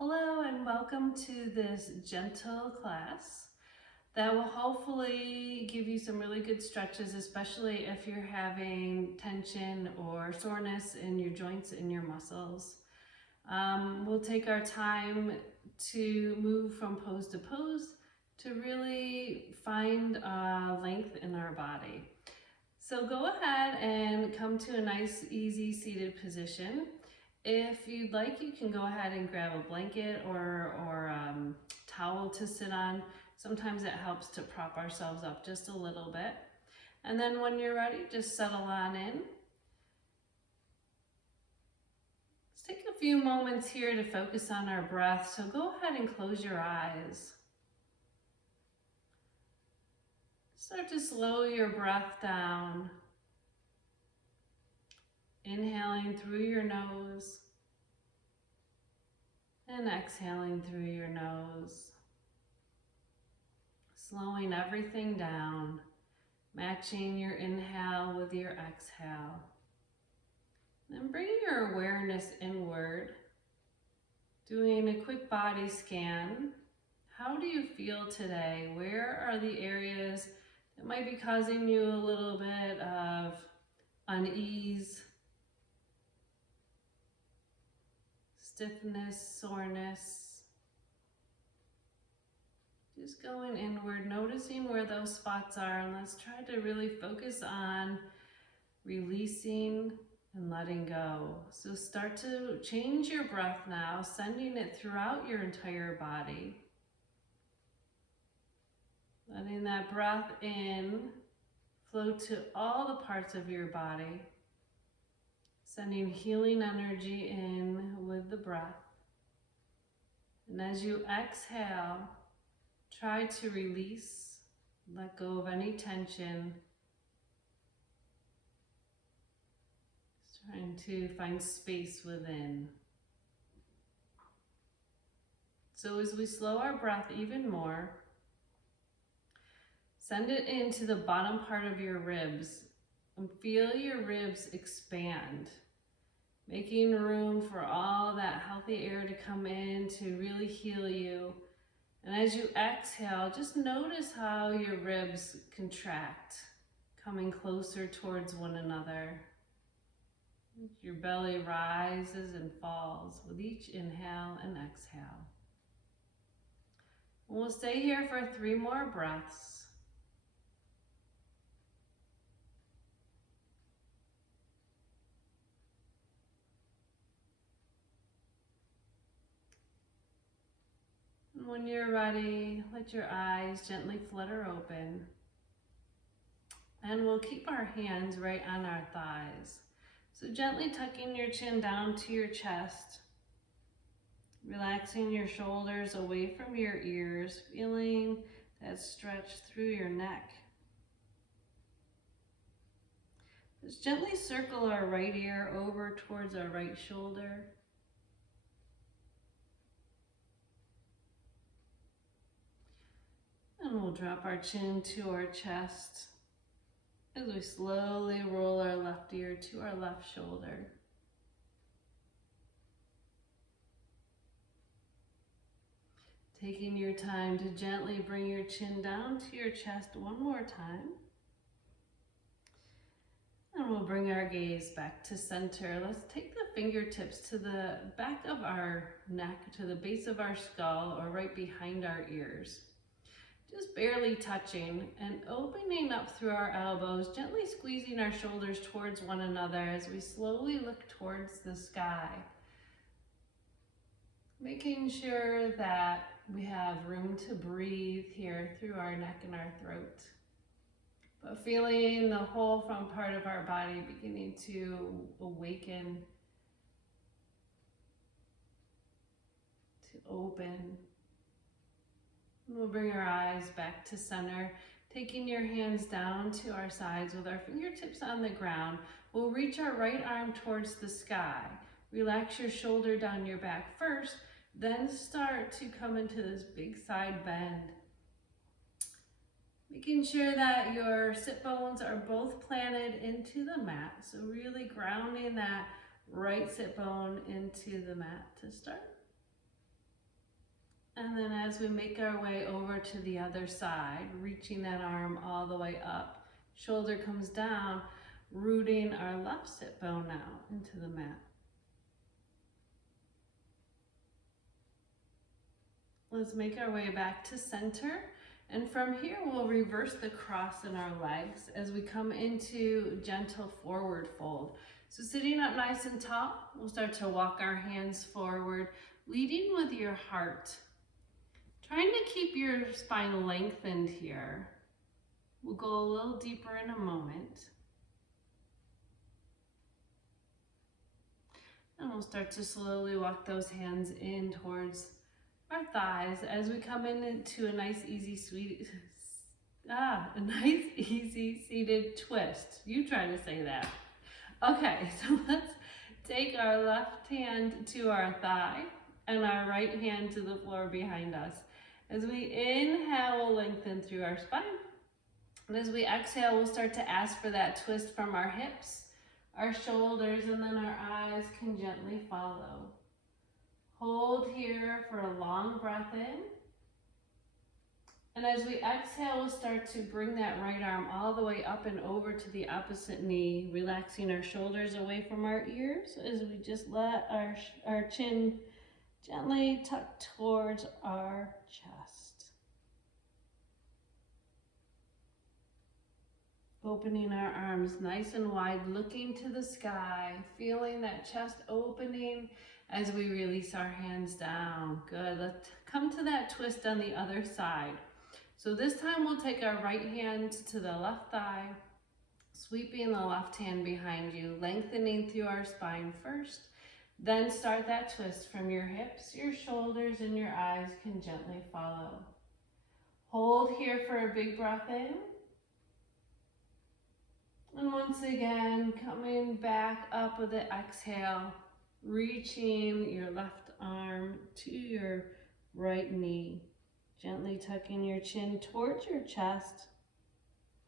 Hello and welcome to this gentle class that will hopefully give you some really good stretches, especially if you're having tension or soreness in your joints and your muscles. We'll take our time to move from pose to pose to really find length in our body. So go ahead and come to a nice, easy seated position. If you'd like, you can go ahead and grab a blanket or towel to sit on. Sometimes it helps to prop ourselves up just a little bit. And then when you're ready, just settle on in. Let's take a few moments here to focus on our breath. So go ahead and close your eyes. Start to slow your breath down. Inhaling through your nose and exhaling through your nose. Slowing everything down, matching your inhale with your exhale. Then bring your awareness inward, doing a quick body scan. How do you feel today? Where are the areas that might be causing you a little bit of unease, stiffness, soreness? Just going inward, noticing where those spots are, and let's try to really focus on releasing and letting go. So start to change your breath now, sending it throughout your entire body. Letting that breath in flow to all the parts of your body. Sending healing energy in with the breath. And as you exhale, try to release, let go of any tension. Just trying to find space within. So as we slow our breath even more, send it into the bottom part of your ribs and feel your ribs expand, making room for all that healthy air to come in to really heal you. And as you exhale, just notice how your ribs contract, coming closer towards one another. Your belly rises and falls with each inhale and exhale. And we'll stay here for 3 more breaths. When you're ready, let your eyes gently flutter open. And we'll keep our hands right on our thighs. So gently tucking your chin down to your chest. Relaxing your shoulders away from your ears, feeling that stretch through your neck. Just gently circle our right ear over towards our right shoulder. And we'll drop our chin to our chest as we slowly roll our left ear to our left shoulder. Taking your time to gently bring your chin down to your chest one more time. And we'll bring our gaze back to center. Let's take the fingertips to the back of our neck, to the base of our skull, or right behind our ears. Just barely touching and opening up through our elbows, gently squeezing our shoulders towards one another as we slowly look towards the sky. Making sure that we have room to breathe here through our neck and our throat. But feeling the whole front part of our body beginning to awaken, to open. We'll bring our eyes back to center, taking your hands down to our sides with our fingertips on the ground. We'll reach our right arm towards the sky. Relax your shoulder down your back first, then start to come into this big side bend. Making sure that your sit bones are both planted into the mat. So really grounding that right sit bone into the mat to start. And then as we make our way over to the other side, reaching that arm all the way up, shoulder comes down, rooting our left sit bone out into the mat. Let's make our way back to center. And from here, we'll reverse the cross in our legs as we come into gentle forward fold. So sitting up nice and tall, we'll start to walk our hands forward, leading with your heart. Trying to keep your spine lengthened here. We'll go a little deeper in a moment. And we'll start to slowly walk those hands in towards our thighs as we come into a nice, easy, seated twist. You try to say that. Okay, so let's take our left hand to our thigh and our right hand to the floor behind us. As we inhale, we'll lengthen through our spine. And as we exhale, we'll start to ask for that twist from our hips, our shoulders, and then our eyes can gently follow. Hold here for a long breath in. And as we exhale, we'll start to bring that right arm all the way up and over to the opposite knee, relaxing our shoulders away from our ears as we just let our chin gently tuck towards our chest. Opening our arms nice and wide, looking to the sky, feeling that chest opening as we release our hands down. Good. Let's come to that twist on the other side. So this time we'll take our right hand to the left thigh, sweeping the left hand behind you, lengthening through our spine first. Then start that twist from your hips, your shoulders, and your eyes can gently follow. Hold here for a big breath in. And once again, coming back up with the exhale, reaching your left arm to your right knee, gently tucking your chin towards your chest.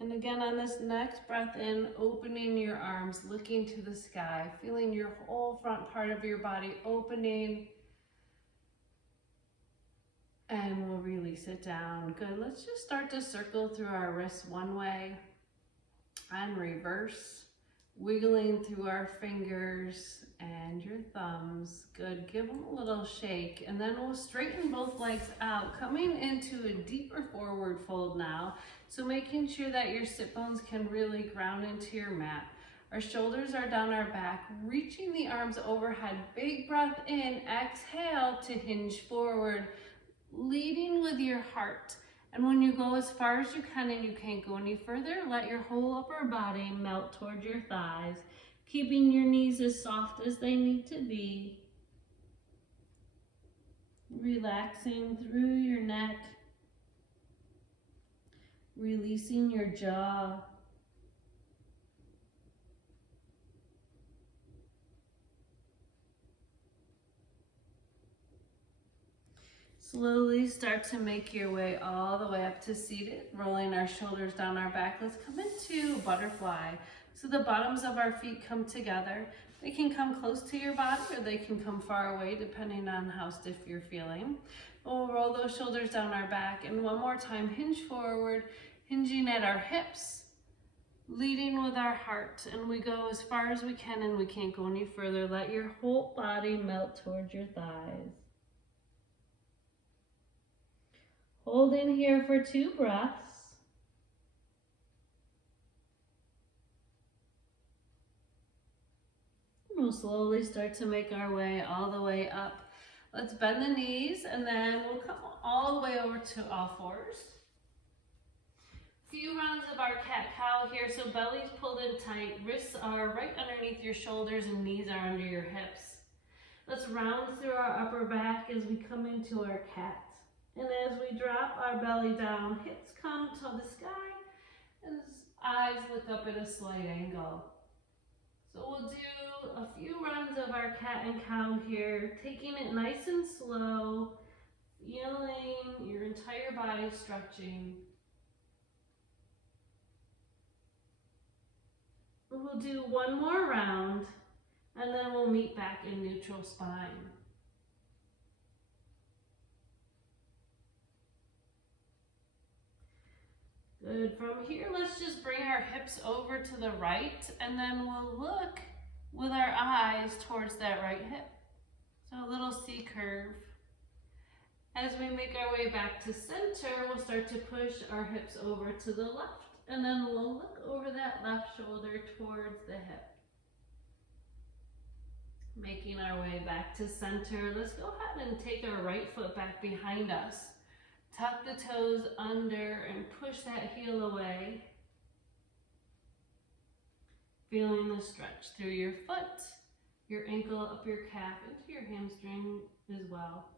And again, on this next breath in, opening your arms, looking to the sky, feeling your whole front part of your body opening. And we'll release it down. Good. Let's just start to circle through our wrists one way and reverse, wiggling through our fingers and your thumbs. Good. Give them a little shake. And then we'll straighten both legs out, coming into a deeper forward fold now. So making sure that your sit bones can really ground into your mat. Our shoulders are down our back, reaching the arms overhead. Big breath in, exhale to hinge forward, leading with your heart. And when you go as far as you can and you can't go any further, let your whole upper body melt toward your thighs, keeping your knees as soft as they need to be. Relaxing through your neck, releasing your jaw. Slowly start to make your way all the way up to seated, rolling our shoulders down our back. Let's come into butterfly. So the bottoms of our feet come together. They can come close to your body or they can come far away depending on how stiff you're feeling. We'll roll those shoulders down our back and one more time, hinge forward, hinging at our hips, leading with our heart. And we go as far as we can and we can't go any further. Let your whole body melt towards your thighs. Holding here for 2 breaths. We'll slowly start to make our way all the way up. Let's bend the knees and then we'll come all the way over to all fours. Few rounds of our cat-cow here, so belly's pulled in tight, wrists are right underneath your shoulders and knees are under your hips. Let's round through our upper back as we come into our cat. And as we drop our belly down, hips come to the sky and eyes look up at a slight angle. So we'll do a few rounds of our cat and cow here, taking it nice and slow, feeling your entire body stretching. We'll do one more round and then we'll meet back in neutral spine. Good. From here, let's just bring our hips over to the right, and then we'll look with our eyes towards that right hip. So a little C curve. As we make our way back to center, we'll start to push our hips over to the left, and then we'll look over that left shoulder towards the hip. Making our way back to center, let's go ahead and take our right foot back behind us. Tuck the toes under and push that heel away. Feeling the stretch through your foot, your ankle, up your calf, into your hamstring as well.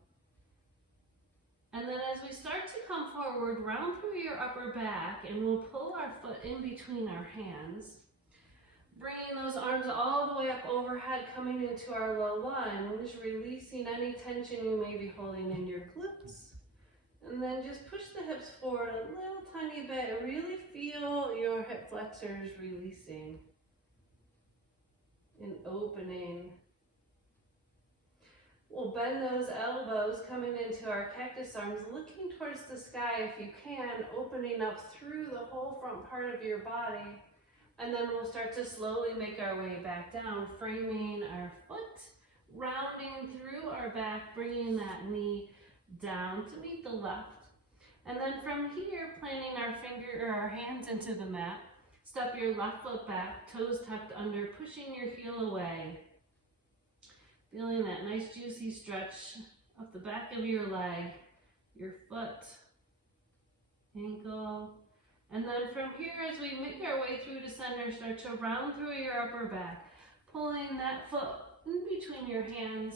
And then as we start to come forward, round through your upper back, and we'll pull our foot in between our hands. Bringing those arms all the way up overhead, coming into our low lunge, releasing any tension you may be holding in your glutes. And then just push the hips forward a little tiny bit and really feel your hip flexors releasing and opening. We'll bend those elbows, coming into our cactus arms, looking towards the sky if you can, opening up through the whole front part of your body. And then we'll start to slowly make our way back down, framing our foot, rounding through our back, bringing that knee down to meet the left. And then from here, planting our hands into the mat. Step your left foot back, toes tucked under, pushing your heel away. Feeling that nice juicy stretch up the back of your leg, your foot, ankle. And then from here, as we make our way through to center, start to round through your upper back, pulling that foot in between your hands,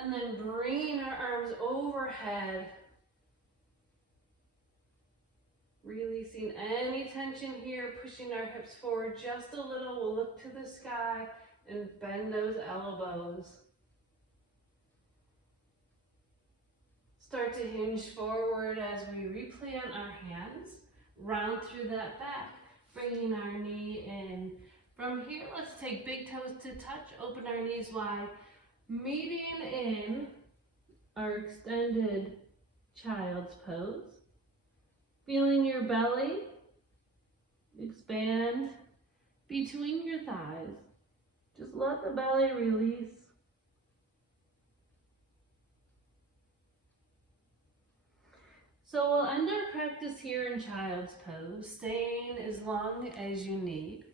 and then bringing our arms overhead, releasing any tension here, pushing our hips forward just a little. We'll look to the sky and bend those elbows. Start to hinge forward as we replant our hands, round through that back, bringing our knee in. From here, let's take big toes to touch, open our knees wide, meeting in our extended child's pose. Feeling your belly expand between your thighs. Just let the belly release. So we'll end our practice here in child's pose, staying as long as you need.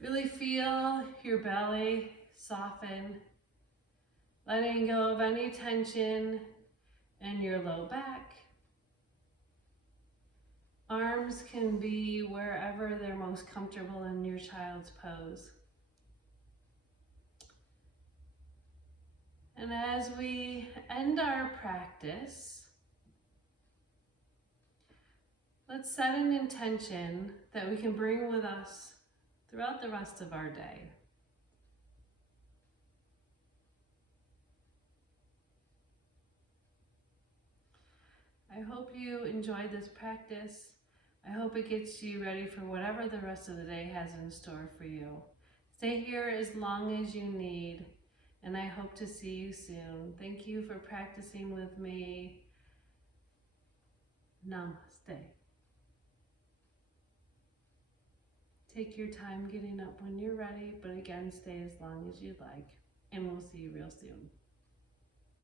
Really feel your belly soften, letting go of any tension in your low back. Arms can be wherever they're most comfortable in your child's pose. And as we end our practice, let's set an intention that we can bring with us throughout the rest of our day. I hope you enjoyed this practice. I hope it gets you ready for whatever the rest of the day has in store for you. Stay here as long as you need, and I hope to see you soon. Thank you for practicing with me. Namaste. Take your time getting up when you're ready, but again, stay as long as you'd like, and we'll see you real soon.